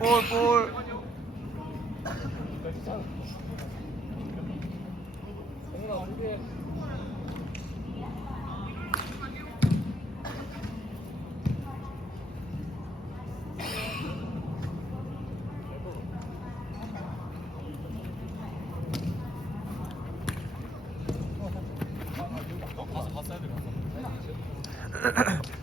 볼, 볼.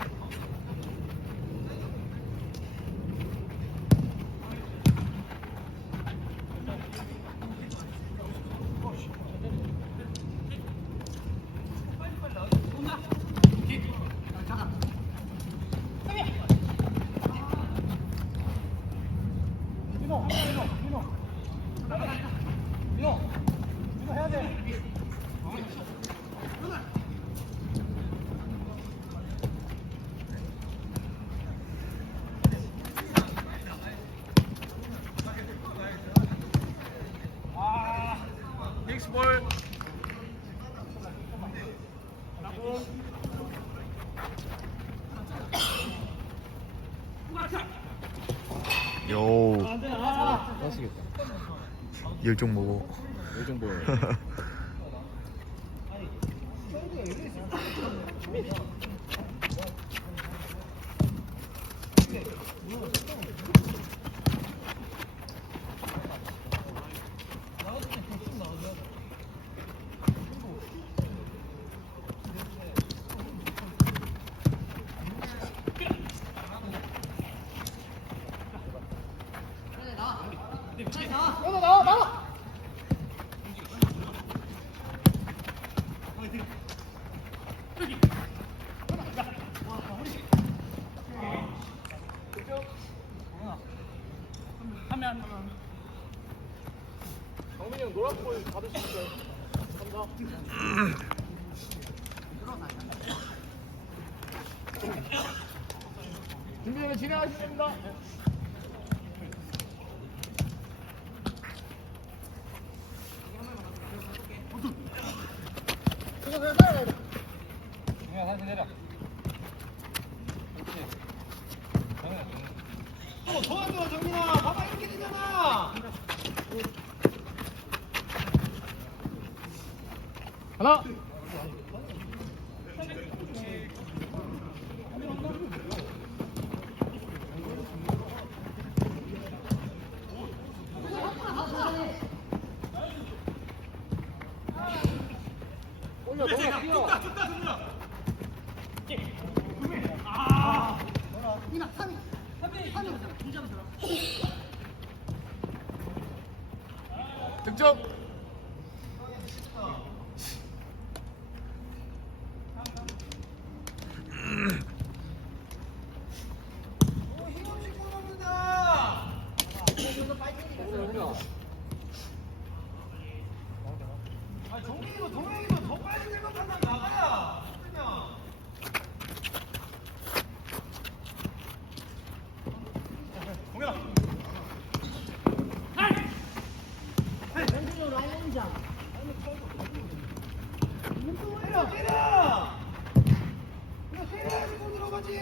믹스 볼. 요. 하시겠다. 열정 먹어. 요정 보여. 준비되면 진행하시면 됩니다. 그냥 다시 내려. 어, 도와줘 정민아 봐봐 이렇게 되잖아 하나. 올려, 올려, 뛰어. 득점. 힘없이 끊어본다 아 정민이도 동영이도 더 빨리 생각한다 나가야 그냥 때려 때려 이거 때려야지 공 들어가지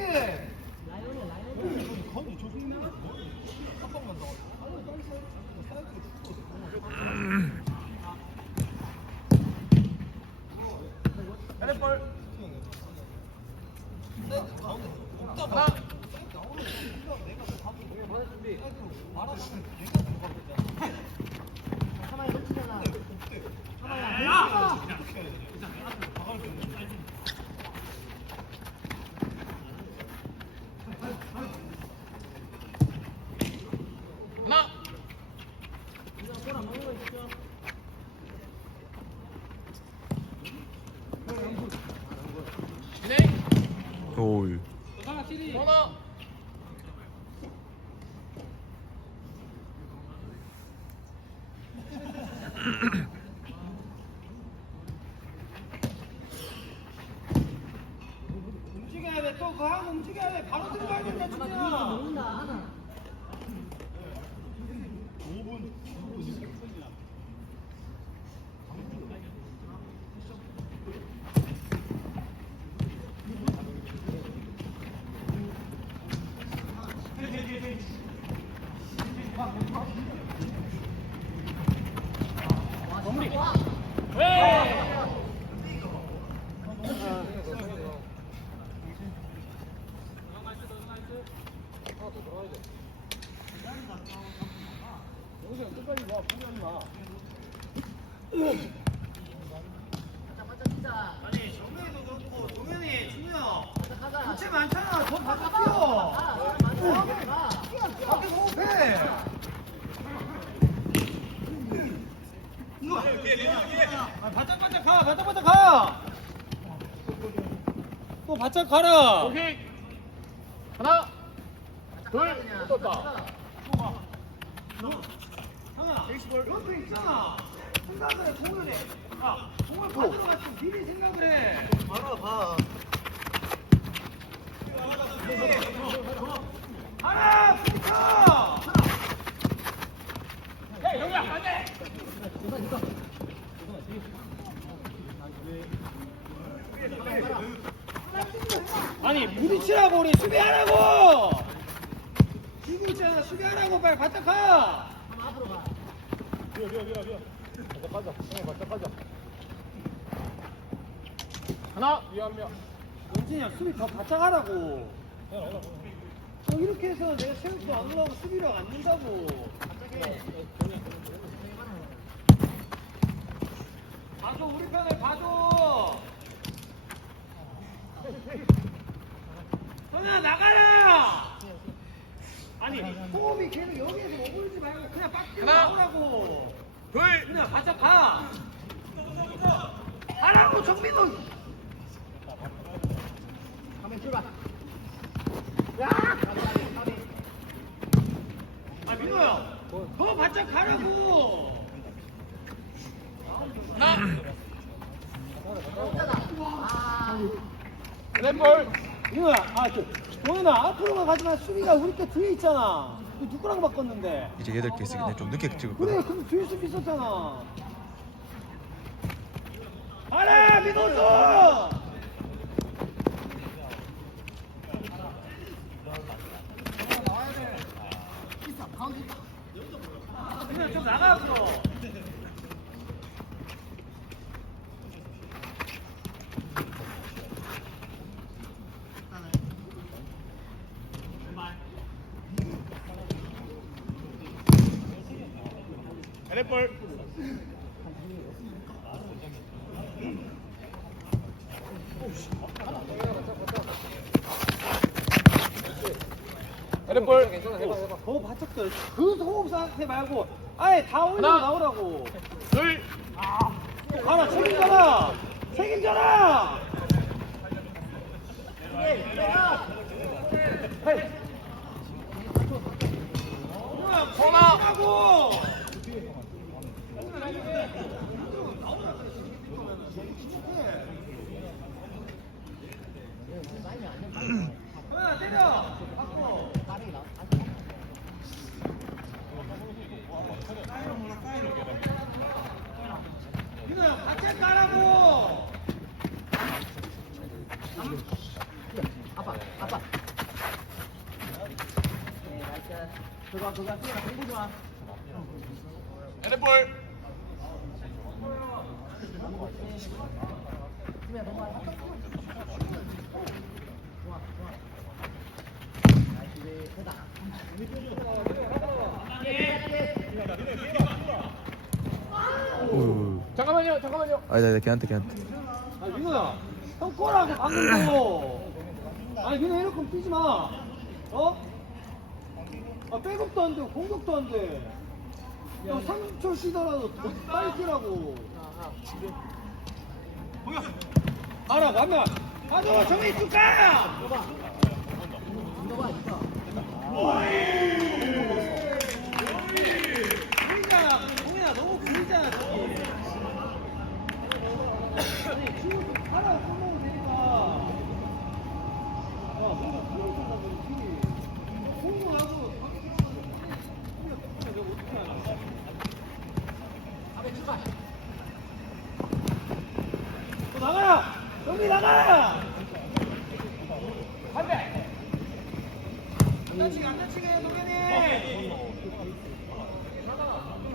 헤드볼. 하나. 하나. 진행. 오. 하나. 움직여야 돼 또 그거 하고 움직여야 돼 바로 들어가야 된다 진짜 아, 가, 바짝 바짝 가. 또 바짝 가라. 오케이. 하나, 둘, 떴다. 하나, 옆에 있잖아. 생각을 해, 공을 해. 야, 공을 받으러 갔으면 미리 생각을 해. 알아, 봐. 하나, 붙여. 헤이, 영우야, 안 돼. 아니, 부딪히라고 우리 수비하라고. 지금 있잖아, 수비하라고 빨리 바짝 가. 하나, 위한 명. 영진이 형 수비 더 바짝 하라고. 저 이렇게 해서 내가 체육도 안 올라가고 수비를 안 는다고. 봐줘 우리 편을 봐줘. 현아 나가라. 아니 호흡이 계속 여기에서 머무르지 말고 그냥 빡뛰고 하나. 나오라고. 둘, 그냥 바짝 가. 하라고 정민호. 아 민호야 더 바짝 가라고 하나. 램볼. 민호야. 아저 동현아 앞으로만 가지만 수비가 우리 때 뒤에 있잖아. 그 누구랑 바꿨는데? 이제 여덟 개 있으니까 좀 늦게 그래 찍었거든. 그럼 뒤에 수비 있었잖아. 가라 민호수! 민호 좀 나가 앞으로 램볼. 램볼. 더 바짝 더. 그 호흡 상태 말고 아예 다 올리고 하나. 나오라고. 둘. 가라 책임져라. 책임져라. 전화. 하고. 하나 때려. 받고. 민호야 같이 가라고. 램볼. 오. 잠깐만요, 잠깐만요. 아니다, 아니다, 걔한테, 걔한테. 아 민호야 형 꼬라고 방금도 아니 민호 이렇게 뛰지 마 어? 아 백업도 안 되고 공격도 안돼. 형 3초 쉬더라도 더 빨리 뛰라고. 알아 가면 가져 정이 줄까 보이잖아 동현아 너무 보이잖아 저기 아니 지금 좀 하라고 써먹으면 되니까 야 뭔가 소리 좀 나고 팀이 공부하고 내가 어떻게 하나 또 나가라 정리 나가라 반대 안 다치게 안 다치게 해요 동현이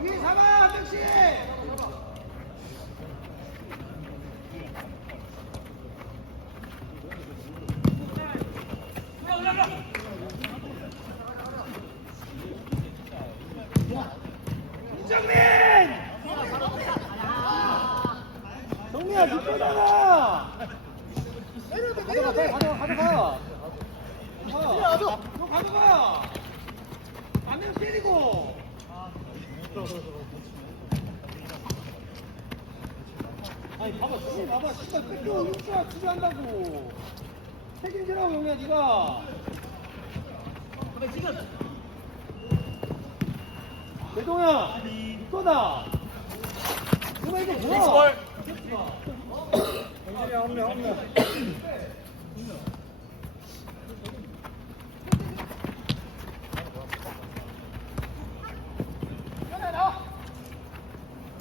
위에 잡아 한 명씩 이정민! 정민아, 니 거잖아! 가져가, 빨리 가져가, 가져가! 가. 너 가져가! 안면 때리고! 아니 봐봐 수비 봐봐. 진짜 뺏겨 일주야 수비한다고. 책임지라고 용이야 니가. 대동야 또다. 누가 이거 뭐야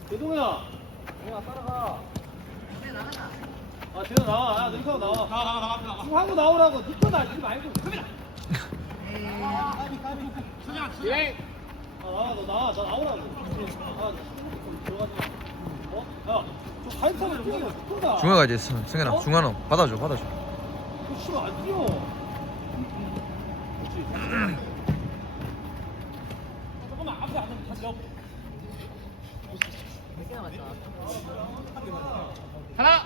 대동야 내가 따라가. 아 대동 나와. 야 너희가 나와. 나가 나가 나가 나가. 지금 하고 나오라고. 니꺼다 니 말고 카메라. 예. 아 나와 너 나와. 너 나오라고. 아 들어가지 마 어? 야 저 가입하면 뛰어 니꺼다 중화가 이제 승- 승현아 어? 중화는 받아줘 받아줘. 너 씨발 안 뛰어. 그렇지 잠깐만. 앞에 안 다시 옆 하나.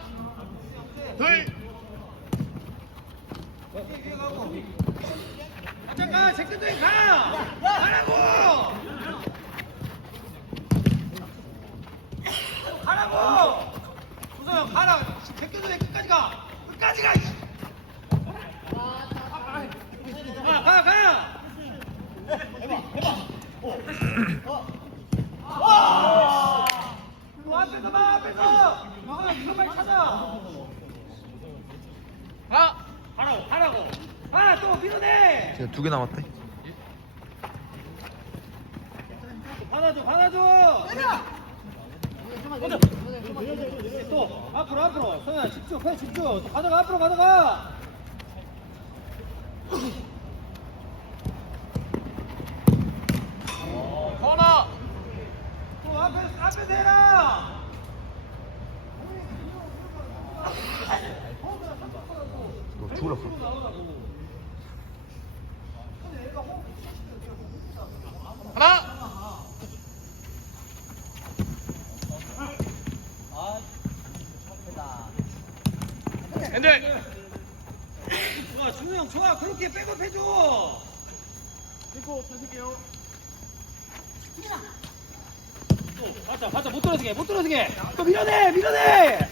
둘. 잠깐 새끼들 가! 가라고! 가라고! 조성형 가라! 새끼들 끝까지 가! 끝까지 가! 이씨! 가! 가! 가! 와! 이거 앞에서 봐 앞에서! 형 이거 빨리 찾아! 하나. 가라고 가라고! 가라 또 밀어내! 지금 두 개 남았대. 받아줘 받아줘! 또 앞으로 앞으로. 성현아 집중 그냥 집중. 또 가져가 앞으로 가져가 코너. 또 앞에 앞에 해라 너 죽을랐어 하나. 핸들. 좋아 준우 형 좋아 그렇게 백업 해줘. 찍고 쳐줄게요. 또 맞자 맞자. 못 떨어지게 못 떨어지게. 또 밀어내 밀어내!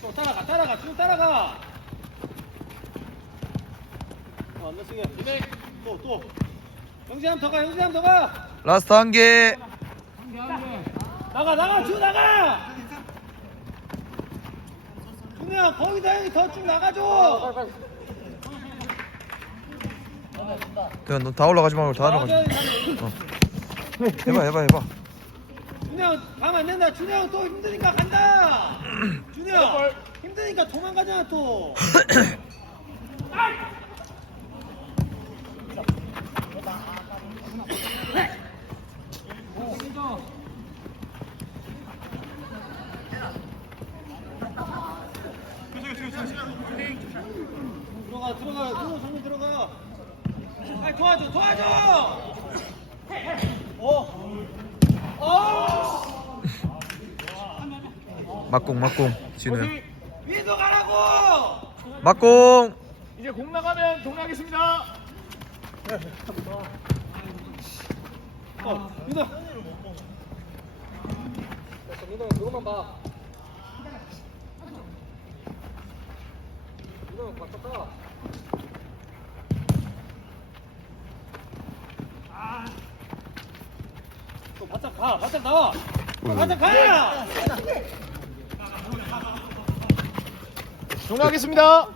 또 따라가 따라가 준우 따라가. 어, 안 넣으게 또또. 형제 한번 더가 형제 한번 더가. 라스트 한 개. 나가 나가 주 나가 준우야 거기다 형이 더쭉 나가줘. 대현 너다 올라가지 말고 다 올라가지 마. 어. 해봐 해봐 해봐. 준우 형 가면 안 된다. 형또 힘드니까 간다. 형 힘드니까 도망가잖아 또 들어가 들어가 준우 정리 들어가 빨리 도와줘 도와줘 어 어! 막공 막공 진우야 위도 가라고! 막공 이제 공 나가면 종료하겠습니다. 어, 민호. 됐어, 민호 그것만 봐. 민호 바꿨다. 또 바짝 가, 바짝 나와. 바짝 가! 종료하겠습니다.